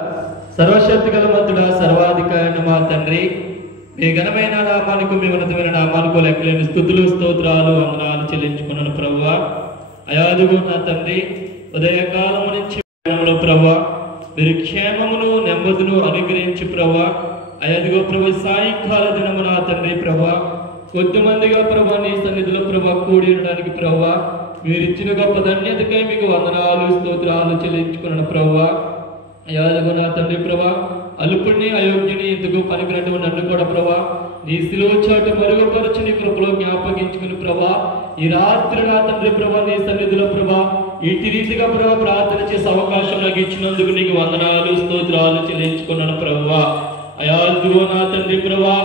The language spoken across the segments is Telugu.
సర్వశక్తి గల మంతుడా, సర్వాధికారి మా తండ్రి, మీ ఘనమైన నామానికి, మీ ఉన్నతమైన నామానికి లెక్కలేని స్తుతులు, స్తోత్రాలు, వందనాలు చెల్లించుకున్నాను ప్రభువా. అయాదుగు నా తండ్రి, ఉదయకాలం నుంచి ప్రభువా మీరు క్షేమమును నెమ్మదును అనుగ్రహించి ప్రభువా. అయాదుగో ప్రభు సాయంకాల దినము నా తండ్రి ప్రభువా, కొద్దిమందిగా ప్రభు నీ సన్నిధిలో ప్రభు కూడి ఉండడానికి ప్రభువా మీరు ఇచ్చిన గొప్ప ధన్యతకై మీకు వందనాలు, స్తోత్రాలు చెల్లించుకున్నాను ప్రభువా. అయాదుగో నా తండ్రి ప్రభా, అల్పుణ్ణి అయోగ్యుని ఎందుకు పనికినట్టు నన్ను కూడా ప్రభా నీ శిలువ చాటు మరుగుపరచు నీ కృపలో జ్ఞాపకించుకుని ప్రభా ఈ రాత్రి నా తండ్రి ప్రభా నీ సన్నిధిలో ప్రభా ఇటు రీతిగా ప్రభా ప్రార్థన చేసే అవకాశం నాకు ఇచ్చినందుకు నీకు వందనాలు, స్తోత్రాలు చెల్లించుకున్నాను ప్రభువా. అయాదుగో నా తండ్రి ప్రభా,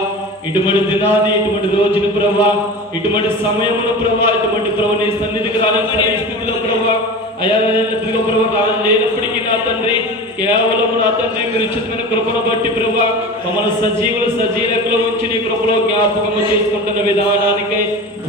ఇటువంటి దినాన్ని, ఇటువంటి రోజును ప్రభా, ఇటువంటి సమయమును ప్రభా, ఇటువంటి ప్రభు నీ సన్నిధికి రాలని స్థితిలో ప్రభా అయా ప్రభా లేనప్పటికీ నా తండ్రి కేవలం నా తండ్రి మీరు ఉచితమైన కృపను బట్టి ప్రభా మమ్మల్ని సజీలకులో ఉంచి నీ కృపలో జ్ఞాపకము చేసుకుంటున్న విధానానికై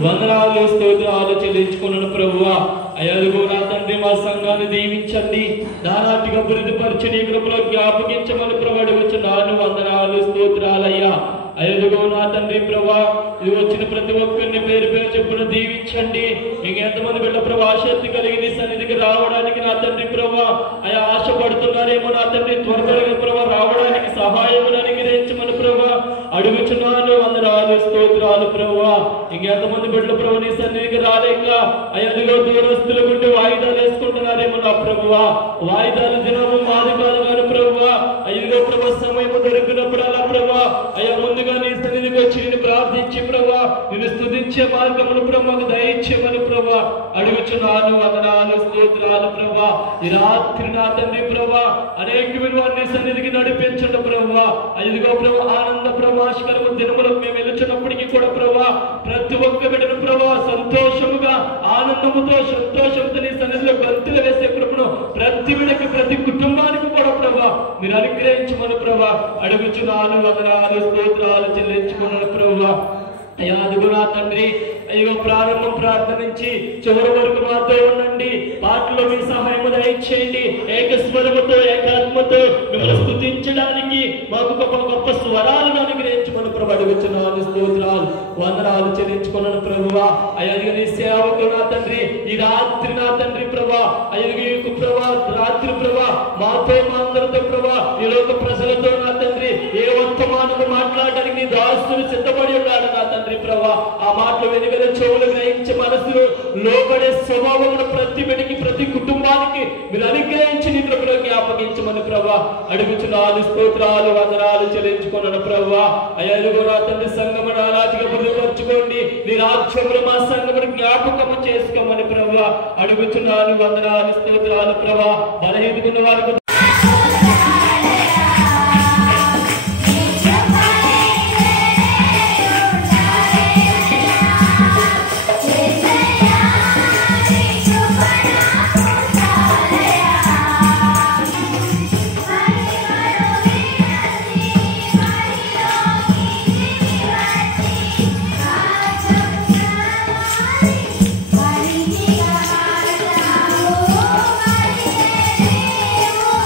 వందనాలు, స్తోత్రాలు చెల్లించుకున్నాను ప్రభువా. అయాదుగో నా తండ్రి మా సంఘాన్ని దీవించండి, దానాటిగా అభివృద్ధిపరిచి నీ కృపలో జ్ఞాపకించమని ప్రభు అడుగుచున్నాను. వందనాలు, స్తోత్రాలయ్యా. అయాదుగో నా తండ్రి ప్రభా ఇది వచ్చిన ప్రతి ఒక్కరిని పేరు పేరు చెప్పున దీవించండి. ఇంకెంతమంది బిడ్డ ప్రభా ఆసక్తి కలిగి నీ సన్నిధికి రావడానికి నా తండ్రి ప్రభా అయా ఆశపడుతున్నారేమో నా తండ్రి త్వరగా ప్రభా రావడానికి సహాయమును అనుగ్రహించమని ప్రభా అడుగుచున్నాను. వందనాలు, స్తోత్రాలు ప్రభువా. ఇంకెంతమంది బిడ్డలు ప్రభు నీ సన్నిధికి రాలేక అయాదుగో దూరస్తుల గుండి వాయిదాలు వేసుకుంటున్నారేమో నా ప్రభువా వాయిదాలు దినము మాది కాదు కానీ ప్రభువా అయ్యో ప్రభు సమయము దొరికినప్పుడల్లా ప్రభా అయ్యా ముందుగా నీ సన్నిధికి వచ్చి నేను ప్రార్థించి ప్రభా నేను స్తుతించే మార్గమును ప్రభు దయచేయమని ప్రభా అడుగుచున్నాను. వందనాలు, స్తోత్రాలు ప్రభా. ఈ రాత్రి నా తండ్రి ప్రభా అనేక వారిని సన్నిధికి నడిపించండి ప్రభా. అయ్యో ప్రభు ఆనంద ప్రభాస్కరము దినములకు మేము వెళుచున్నప్పటికీ కూడా ప్రభా ప్రతి ఒక్క బిడ్డను ప్రభా సంతోషముగా ఆనందముతో సంతోషంతో నీ సన్నిధిలో గంతులు వేసే కృపను ప్రతి బిడ్డకి ప్రతి కుటుంబానికి కూడా ప్రభా మీరు అనుగ్రహించమని ప్రభా అడుగుచున్నాను. వందనాలు, స్తోత్రాలు చెల్లించుకున్నాను ప్రభా. అయ్యా అదుగు నా తండ్రి అయ్యో ప్రారంభం ప్రార్థన నుంచి చివరి వరకు మాతో ఉండండి. పాటలో మీ సహాయము దయచేయండి. ఏకస్వరముతో ఏకాత్మతో మిమ్మల్ని స్తుతించడానికి మాకు గొప్ప గొప్ప స్వరాలను అనుగ్రహించమని ప్రభు అడుగుచున్నాను. స్తోత్రాలు, వందనాలు చెల్లించుకున్నాను ప్రభువా. అయ్యో నీ సేవకు నా తండ్రి ఈ రాత్రి నా తండ్రి ప్రభా అయ్యో ప్రభా రాత్రి ప్రభా మాతో మా అందరితో ప్రభా ఈ లోక ప్రజలతో నా తండ్రి ఏ వర్తమానము మాట్లాడడానికి నీ దాసులు సిద్ధపడి ఉన్నాడు నా తండ్రి ప్రభా. ఆ మాటలు వెనుకల చెవులు గ్రహించే మనసులు లోబడే స్వభావమును ప్రతి బిడ్డకి ప్రతి కుటుంబానికి మీరు అనుగ్రహించి నీ కృపలో జ్ఞాపకించమని ప్రభా అడుగుచున్నాను. స్తోత్రాలు, వందనాలు చెల్లించుకున్నాను ప్రభా. అయ్యో నా తండ్రి సంఘమును అలాంటిగా బుద్ధిపరచుకోండి. నీ రాజ్యములు మా సంఘమును జ్ఞాపకము చేసుకోమని ప్రభా అడుగుచున్నాను. వందనాలు, స్తోత్రాలు ప్రభా. బలహీనుకున్న వారికి Oh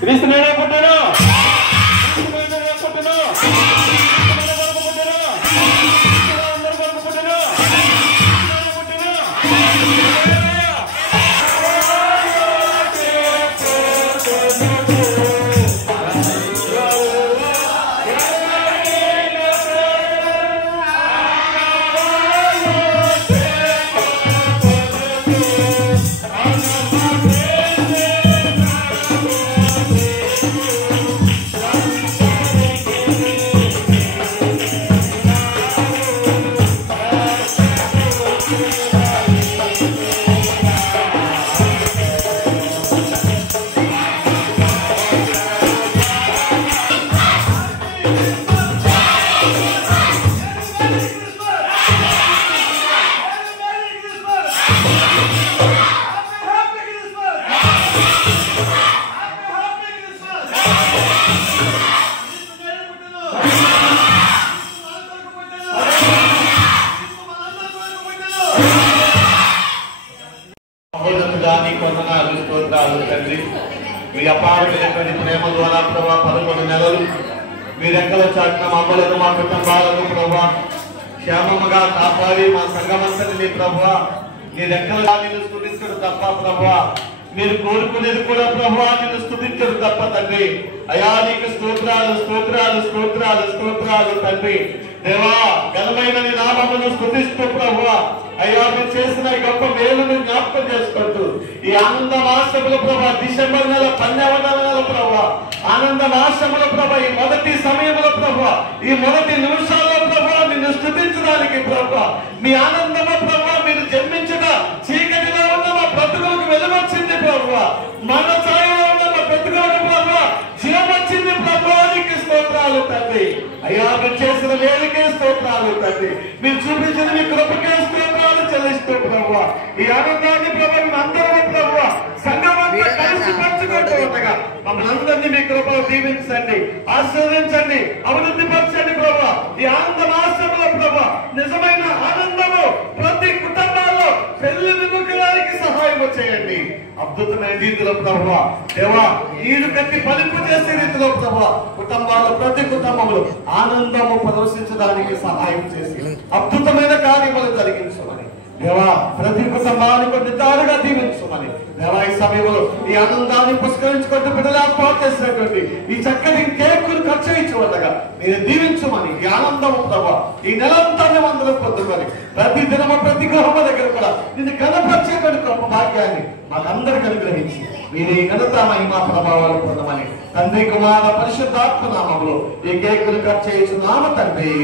క్రీస్తునే పుట్టెను. మీ అపారమైనటువంటి ప్రేమ ద్వారా ప్రభా 11 నెలలు మీ రెక్కల చాటున మమ్మలను మా కుటుంబాలను ప్రభా క్షేమముగా కాపాడి మా సంఘమంతని ప్రభా నీ రెక్కల నిన్ను స్తుతించడం తప్ప ప్రభా మీరు కోరుకునేది కూడా ప్రభా నిన్ను స్తుతించడం తప్ప తండ్రి. అయా నీకు స్తోత్రాలు స్తోత్రాలు స్తోత్రాలు స్తోత్రాలు తండ్రి. దేవా ఘనమైన నీ నామమును స్తుతిస్తూ ప్రభువా అయ్యా మీరు చేసిన ఈ గొప్ప మేలును జ్ఞాపకం చేసుకుంటూ ఈ ఆనంద మాసముల ప్రభా డిసెంబర్ నెల 12వ నెల ప్రభా ఆనంద మాసముల ప్రభా ఈ మొదటి సమయంలో ప్రభా ఈ మొదటి నిమిషాల్లో ప్రభా నిన్ను స్తుతించడానికి ప్రభా మీ ఆనందము ప్రభా మీరు జన్మించిన చీకటిలో ఉన్న మా బ్రతుకులకు వెలుగొచ్చింది ప్రభా మన ఛాయలో ఉన్న మా బ్రతుకులకు ప్రభా జీవం వచ్చింది ప్రభా నీకు స్తోత్రాలు తండ్రి. అయ్యా మీరు చేసిన మేలుకే స్తోత్రాలు తండ్రి. మీరు చూపించిన మీ కృపకే స్తోత్రాలు చెల్లిస్తూ ప్రభా ఈ ఆనందాన్ని ప్రభా మేము అందరూ ప్రభా సంఘమంతా కలిసి పంచుకుంటూ ఉండగా మమ్మల్ని అందరినీ మీ కృపలో దీవించండి, ఆశీర్వదించండి, అభివృద్ధి పరచండి ప్రభా. ఈ ఆనంద మాసంలో ప్రభా నిజమైన ఆనందము ప్రతి కుటుంబాల్లో పెళ్లి విముఖానికి సహాయం చేయండి. అద్భుతమైన రీతిలో ప్రభా దేవా ఈడు కట్టి ఫలింపు చేసే రీతిలో ప్రభా కుటుంబాలు ప్రతి కుటుంబంలో ఆనందము ప్రదర్శించడానికి సహాయం చేసి అద్భుతమైన కార్యములు జరిగించమని దేవా ప్రతి కుటుంబానికి నితారుగా దీవించమని దేవా ఈ సమయంలో ఈ ఆనందాన్ని పుష్కరించుకుంటూ బిడ్డలు ఏర్పాటు చేసినటువంటి ఈ చక్కని కేకులు ఖర్చు ఇచ్చేవాళ్ళగా మీరు దీవించమని ఈ ఆనందము ప్రభా ఈ నెలంతా అందరం పొందుకొని ప్రతి దినము ప్రతి గృహము దగ్గర కూడా నిన్ను కనపరిచేటువంటి గొప్ప భాగ్యాన్ని మాకందరికి అనుగ్రహించి మీరు ఈ ఘనత మహిమా ప్రభావాలు పొందమని తండ్రి కుమార పరిశుద్ధాత్మ నామములో ఈ కేకులు ఖర్చు చేస్తున్నాము తండ్రి.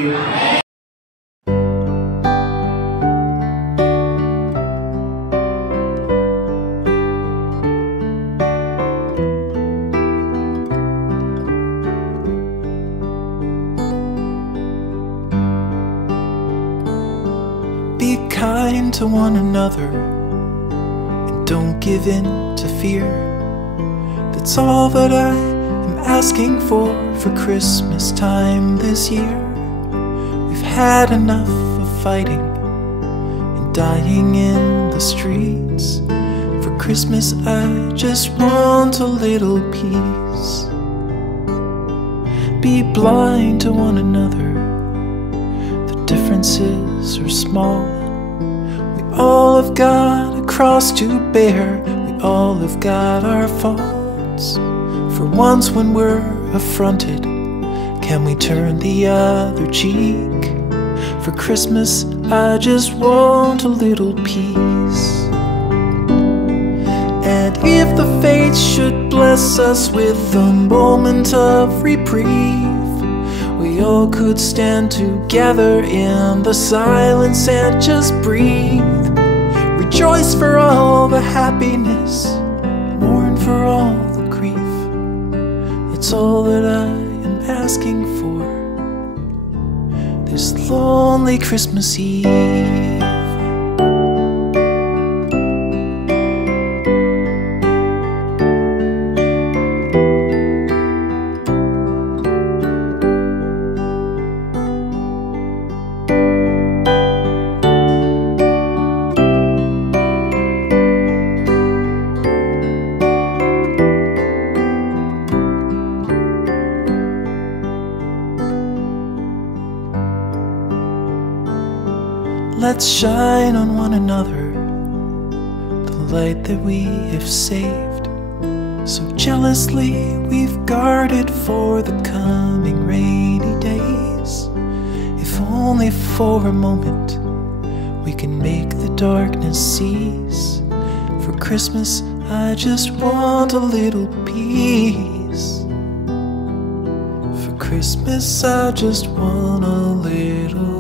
Be kind to one another and don't give in to fear. That's all that I am asking for Christmas time this year. We've had enough of fighting and dying in the streets. For Christmas I just want a little peace. Be blind to one another, the differences are small. We all have got a cross to bear, we all have got our faults. For once when we're affronted, can we turn the other cheek? For Christmas, I just want a little peace. And if the fates should bless us with a moment of reprieve, we all could stand together in the silence and just breathe. Rejoice for all the happiness, mourn for all the grief. It's all that I am asking for this lonely Christmas Eve. Let's shine on one another the light that we have saved. So jealously we've guarded for the coming rainy days. If only for a moment we can make the darkness cease. For Christmas I just want a little peace. For Christmas I just want a little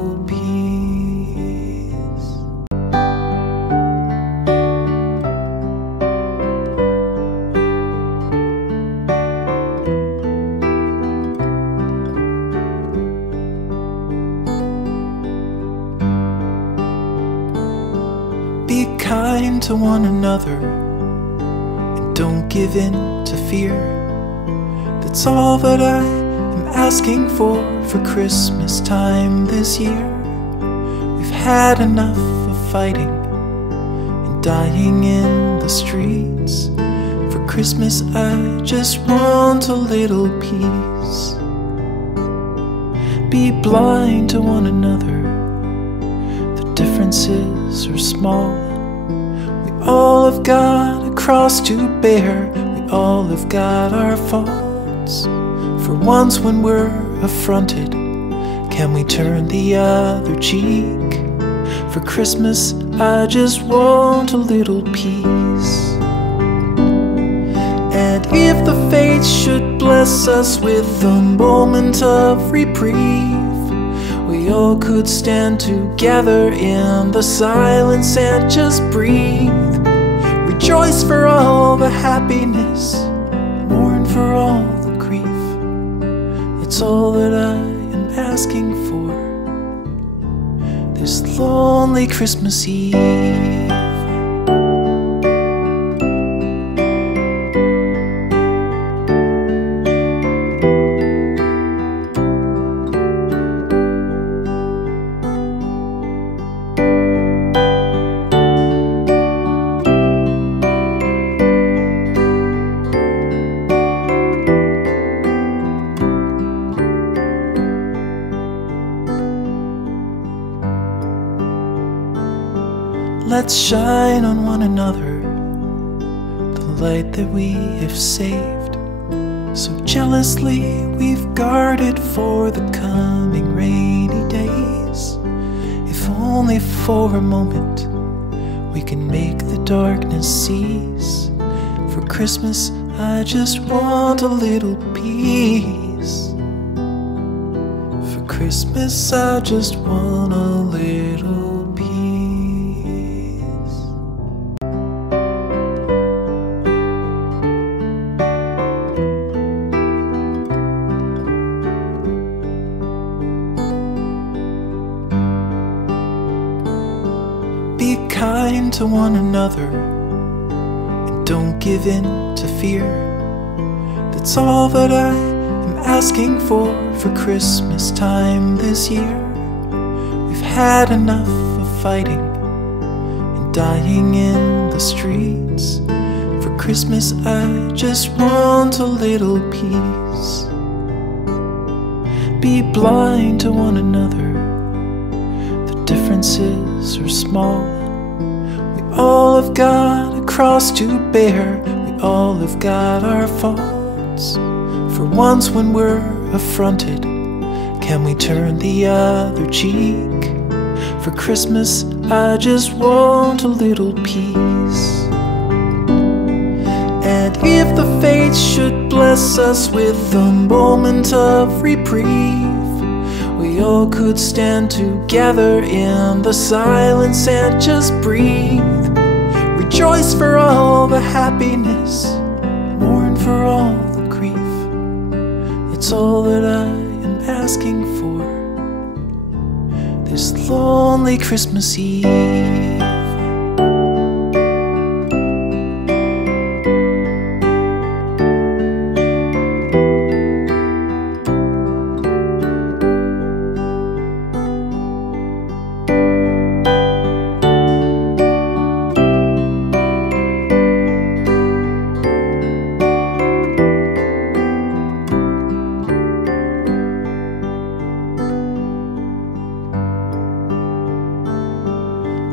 Be kind to one another and don't give in to fear. That's all that I am asking for Christmas time this year. We've had enough of fighting and dying in the streets. For Christmas I just want a little peace. Be blind to one another, differences are small. We all have got a cross to bear. We all have got our faults. For once when we're affronted, can we turn the other cheek? For Christmas I just want a little peace. And if the fates should bless us with a moment of reprieve, we all could stand together in the silence and just breathe. Rejoice for all the happiness, mourn for all the grief. It's all that I am asking for this lonely Christmas Eve. Let's shine on one another the light that we have saved. So jealously we've guarded for the coming rainy days. If only for a moment we can make the darkness cease. For Christmas I just want a little peace. For Christmas I just want a little Be kind to one another and don't give in to fear. That's all that I am asking for Christmas time this year. We've had enough of fighting and dying in the streets. For Christmas I just want a little peace. Be blind to one another, differences are small. We all have got a cross to bear. We all have got our faults. For once when we're affronted, can we turn the other cheek? For Christmas, I just want a little peace. And if the fates should bless us with a moment of reprieve, we all could stand together in the silence and just breathe. Rejoice for all the happiness, mourn for all the grief. It's all that I am asking for this lonely Christmas Eve.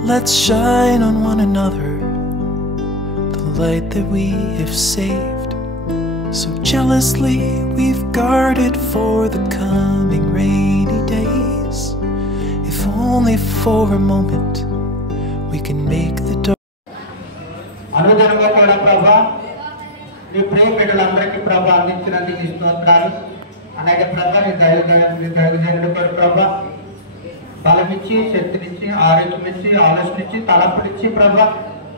Let's shine on one another the light that we have saved, so jealously we've guarded for the coming rainy days. If only for a moment we can make the dark. అనుదినంగా కూడా ప్రభా నీ ప్రియ బిడ్డలందరికీ ప్రభా అందించినందుకు స్తోత్రాలు. అలాగే ప్రభా నీ దైవజనుడు కూడా ప్రభా బలమిచ్చి, శక్తినిచ్చి, ఆరోగ్యమిచ్చి, ఆలోచనిచ్చి, తలపునిచ్చి ప్రభా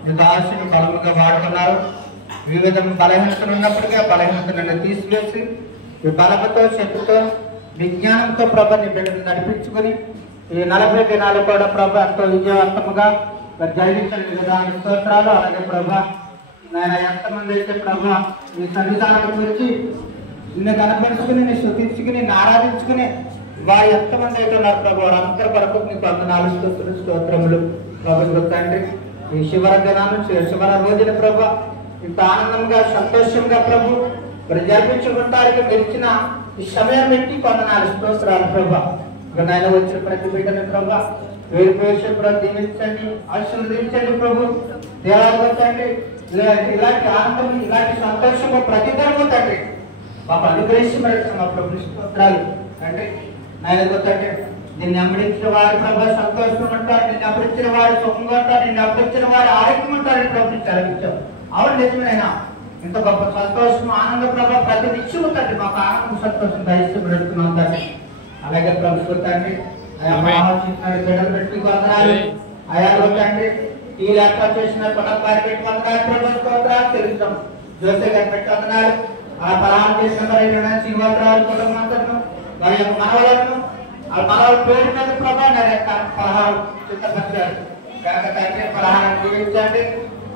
నీ దాసుని బలముగా వాడుకున్నారు. వివిధ బలహీనతలు ఉన్నప్పటికీ ఆ బలహీనతలను తీసివేసి ఈ బలముతో, శక్తితో, విజ్ఞానంతో ప్రభా నీ బిడ్డను నడిపించుకొని ఈ 40 దినాలు కూడా ప్రభా ఎంతో విజయవంతముగా జరిగించిన విధాన స్తోత్రాలు. అలాగే ప్రభా నేను ఎంతమంది అయితే ప్రభా నీ సన్నిధానం గురించి నిన్ను కనపరుచుకుని, నీ స్తుతించుకుని, నిన్ను ఆరాధించుకుని వారు ఎంతమంది అయితే ఉన్నారు ప్రభు, వారందరి కొరకు నీకు 14 స్తోత్రములు ప్రభు తండ్రి. ఈ శివర దినాన్ని, శివర రోజున ప్రభు ఇంత ఆనందంగా, సంతోషంగా ప్రభు మరి జరిపించుకుంటానికి మెరిచిన ఈ సమయం పెట్టి 14 స్తోత్రాలు ప్రభు. ఇక నాయన వచ్చిన ప్రతి బిడ్డని ప్రభు వేరు పేరు దీవించండి, ఆశీర్వదించండి ప్రభు. దేవాలయ తండ్రి ఇలాంటి ఆనందం, ఇలాంటి సంతోషము ప్రతిదరము తండ్రి మాకు అనుగ్రహించి మా ప్రభు స్తోత్రాలు తండ్రి. నాయన తండ్రి నిన్ను అమ్మడించిన వారు ప్రభు సంతోషంగా ఉంటారు, నిన్ను అమ్మడించిన వారు సుఖంగా ఉంటారు, నిన్ను అమ్మడించిన వారు ఆరోగ్యం ఉంటారని ప్రభు చదివించాం. అవును నిజమేనా? ఇంత గొప్ప సంతోషం, ఆనంద ప్రభు ప్రతి నిత్యం తండ్రి మాకు ఆనందం, సంతోషం దయచేసి పెడుతున్నాం తండ్రి. అలాగే ప్రభు తండ్రి బిడ్డలు పెట్టి వందనాలు. అయా తండ్రి ఈ ఏర్పాటు చేసిన కుటుంబాన్ని పెట్టి వందనాలు ప్రభు స్తోత్రాలు తెలుస్తాం. జోసే గారు పెట్టి వందనాలు. ఆ పలానా చేసిన మరి శ్రీవాసరావు కుటుంబం వారి యొక్క మనవలను ఆ మనవల పేరు మీద ప్రభా పలహారం సిద్ధపరిచారు కనుక తండ్రి పలహారం దీవించండి.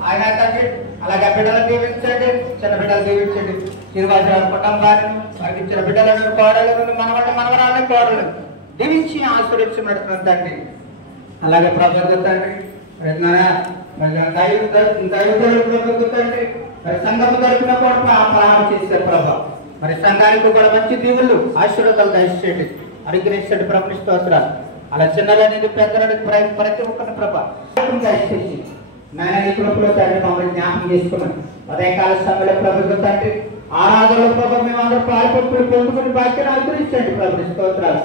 ఆయన తండ్రి అలాగే బిడ్డలను దీవించండి, చిన్న బిడ్డలు దీవించండి. శ్రీవాసరావు కుటుంబాన్ని, వారికి ఇచ్చిన బిడ్డలను, కోడలను, మనవరాలను, కోడలను దీవించి ఆశీర్వదించి నడుతున్నాం తండ్రి. అలాగే ప్రభు తండ్రి దైవ తండ్రి మరి సంఘము తరపున కూడా పలహారం చేశారు ప్రభా. మరి సంఘానికి కూడా మంచి దీవులు, ఆశీర్వాదాలు దయచేయండి, అనుగ్రహించండి ప్రభు స్తోత్రాలు. అలా చిన్నలనేది పెద్దలని ప్రతి ఒక్కరిని ప్రభా దయచేసి నాయన నీ కృపలో తండ్రి మమ్మల్ని జ్ఞాపకం చేసుకున్నాను. ఉదయకాల సమయంలో ప్రభు తండ్రి ఆరాధనలో ప్రభు మేము అందరూ పాల్పొట్టుకుని పొందుకుని బాధ్యత అనుగ్రహించండి ప్రభు స్తోత్రాలు.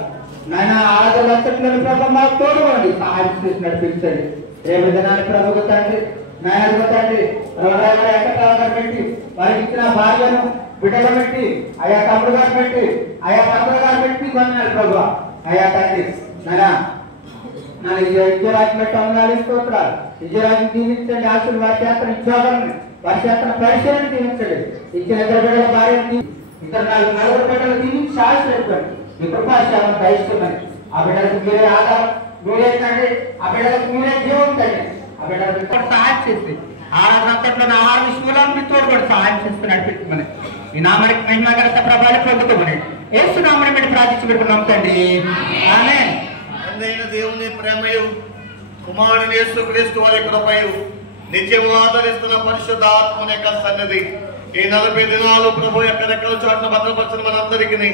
నాయన ఆరాధనలు అంతట్లోని ప్రభు మాకు తోడుకోండి, సహాయం చేసి నడిపించండి. రేపు దినాన్ని ప్రభు తండ్రి నాయన తండ్రి ఏకతాలను పెట్టి వారికి ఇచ్చిన భార్యను, బిడ్డలు పెట్టి, ఆయా తమ్ముడు గారు పెట్టి, ఆయా తమ్ముడు గారు పెట్టి కొన్నాడు ప్రభు. అయా తండ్రి నా విజయరాజు పెట్టి అమలు స్తోత్రాలు. విజయరాజు దీవించండి, ఆశలు వారి చేత ఉద్యోగాలను, వారి చేత పరిశీలన దీవించండి. ఇచ్చిన 2 బిడ్డల భార్యను, 4 బిడ్డలు దీవించి ఆశీర్వదించండి. మీ కృపాశాలను దయచేయమని ఆ బిడ్డలకు మీరే ఆధారం, మీరే తండ్రి, ఆ బిడ్డలకు మీరే జీవం తండ్రి. ఆ బిడ్డలకు సహాయం చేసి ఆరాధనలో ఆహార విషయంలో మీ తోడుపడి సహాయం చేస్తూ నడిపించమని ఈ నామానికి మహిమగత ప్రభావాలు పొందుకోమని యేసు నామమున మేము ప్రార్థించి పెట్టుకున్నాం తండ్రి. ఆమేన్. తండ్రైన దేవుని ప్రేమయు, కుమారుని యేసుక్రీస్తు వారి కృపయు, నిత్యము ఆదరిస్తున్న పరిశుద్ధాత్మని యొక్క సన్నిధి ఈ 40 దినాలు ప్రభు ఎక్కడెక్కడ చోట్ల భద్రపరిచిన మనందరికీ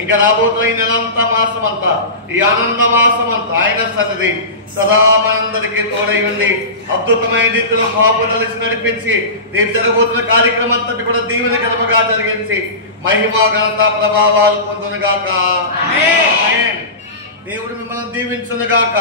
ఇంకా రాబోతున్న ఈ నెలంతా మాసం అంతా, ఈ ఆనంద మాసం అంతా ఆయన సన్నిధి సదా మనందరికీ తోడై ఉండి అద్భుతమైన రీతిలో కాపుదలిసి నడిపించి నేను జరగబోతున్న కార్యక్రమం అంతటి కూడా దీవెన కలపగా జరిగించి మహిమ ఘనత ప్రభావాలు పొందునుగాక. దేవుడు మిమ్మల్ని దీవించునుగాక.